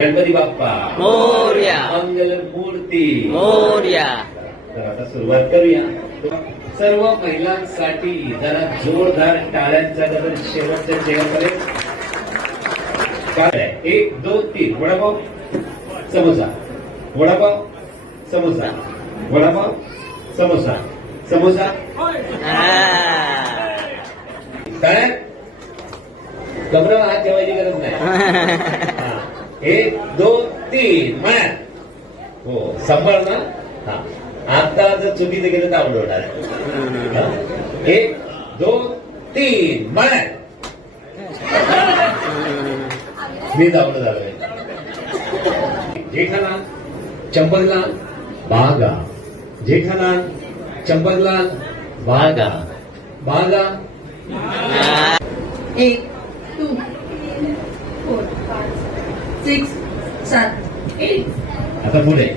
गणपती बाप्पा मोरया, मंगल मूर्ती मोरया. तर आता सुरुवात करूया. सर्व महिलांसाठी जरा जोरदार टाळ्यांचा गजर शेवटच्या शेवटपर्यंत. काय 1 2 3 वडापाव समोसा, वडापाव समोसा, वडापाव समोसा, समोसा. काय गबरा हात ठेवायची गरज नाही. 1 2 3 म्हणा. हो सांभाळ ना. हा आता जर चुकीचं गेलं तर आवड होणार. 1 2 3 म्हणा. मी आवड झालोय. जेठालाल चंपकलाल बागा, जेठालाल चंपकलाल बागा, बागा. 1 2 3 4 5 6 7 8. आता पुढे